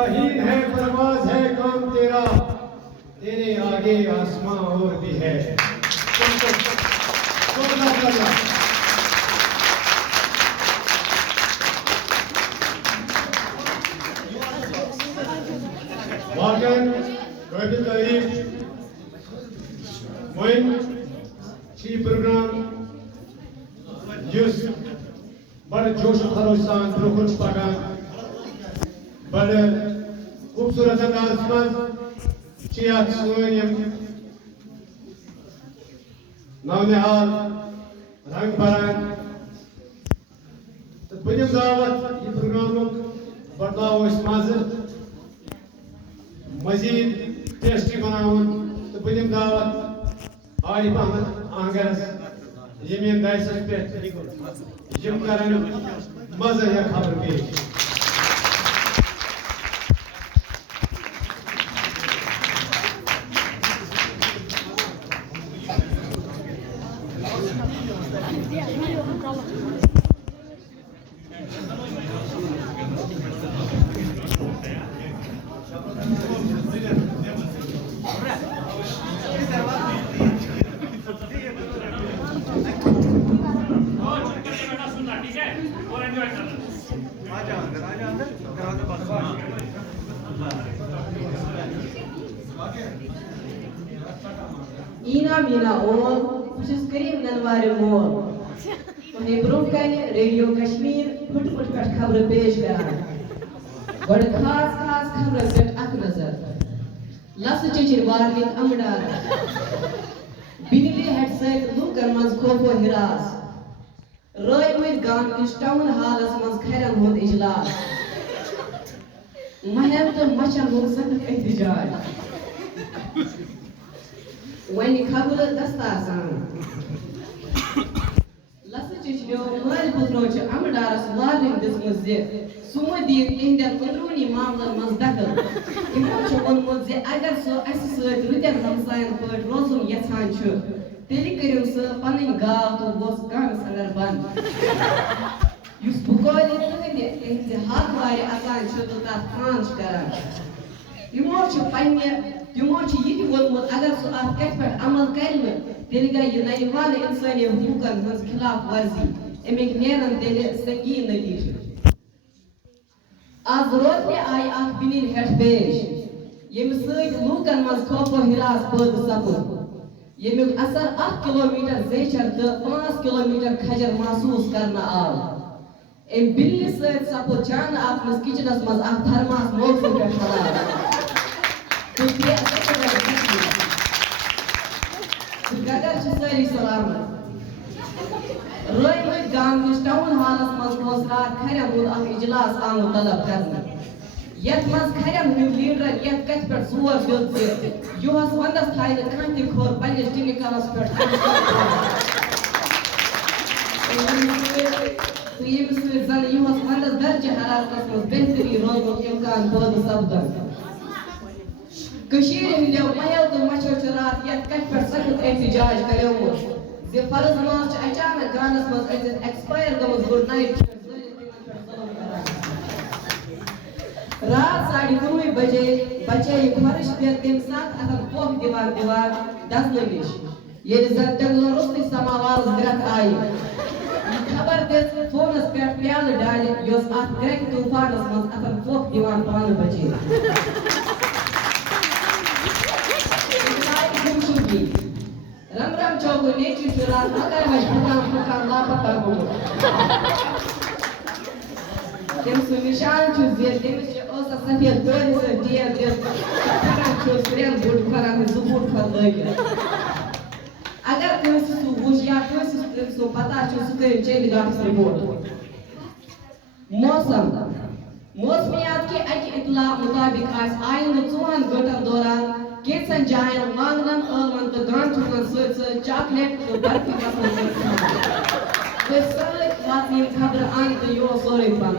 शाहीन है परवाज है काम तेरा, तेरे आगे आसमां और भी है। वाकई काबिल तारीफ मोइन छी प्रोग्राम युस बड़ जोश खरोश सान ब्रोकुन पकान बड़ खूबसूरत अंदाज मज छी अत सोन यम नौनिहाल रंग भरन तो बनिम दावत ये प्रोग्राम बदलाव मज मजीद टेस्टी बनावन तो बनिम दावत आरिफ अहमद आंगरस यमीन दाइसस पे यम करन मजा या खबर पेश। ईना मीना ओल बस करीम ननवार मोल तुहे ब्रोह कन रेडियो कश्मीर फुट फुट पे खबर पेश करान बड़ खास खास खबर पे अख नजर लस चिचिर वार्निंग अमडार बिनली हेड सहित लूकन मज खोफो हिरास रयमर गाम किस टाउन हालस मज खैरन होद इजलास महल तो मचन हो सख्त एहतजाज वन खबर दस्तासान लस चिचनो माल पुत्रो च अमडारस वार्निंग दिसमु जे सुमदी इंदर अंदरूनी मामलन मज दखल इमो छ वनमु जे अगर सो अस सत रुदन हमसायन पट रोजुन यछान छ तेली करियो स पनन गाव तो बोस काम संगर बन युस बुकोली तुंदे एंजे हाथ वारे आसान छ तो ता फांच करन इमो छ पन्ने युमो छ यति वोनमुत अगर सो अत कथ पे अमल करन तेल गई ये नईवान इंसानी हुकूकन हज खिलाफ वर्जी अमिक नेरन तेल सकीन नतीज आज रोज में आई अख बिनिन हेठ पेश यम सत लूकन मज खौफो हिरास पद सपुद यमुक असर 1 किलोमीटर जेचर तो 5 किलोमीटर खजर महसूस करना आव एम बिल्ली सत सपुद चान आपनस किचनस मज अख थर्मास मौसम पे हलाल तो गदर सारी सलामत रयमत गाम किस टाउन हालस मज रोज रात खरम हुद अख इजलास आमु तलब करने यथ मज खरम हुद लीडर यथ कथ पे जोर दिल से युहस वंदस थाय कह ति खोर पन्निस टिनिकलस पे तो ये जन युहस वंदस दर्ज हरारतस मज बेहतरी रोजनुक इम्कान पद सपदन कशीर हिंदो महल तो मचो रात यथ कथ पे सख्त एहतजाज करियोमुत जे फर्ज मास अचानक गानस मज एक्सपायर गमस गुड नाइट रात 9:30 बजे बचे खर्च पे तम साथ अतन पोख दीवार दसने निश ये जन जंगल रुस्ती समावाज ग्रक आई खबर दे फोनस पे प्याल डाल योस अत ग्रक तूफानस मज अतन पोख दीवान पान बचे रम रम चौगु नेचु चुरा अगर मैं फुकाम लापता हूँ तम सु निशान छु जे तमिस छ ओसा सफेद कोर से दिया दे फरान छु स्रेन बुट फरान जुबुट फर लगे अगर कोई सु बुश या कोई सु पता छु सु के चेल गास रिपोर्ट मौसमियात के अक इतला मुताबिक आज आइंद 4 घंटन दौरान केसन जायन वांगन अलवन तो गांठन सत चॉकलेट तो बर्फी का तो सारे वात खबर आन तो यो सोरे बन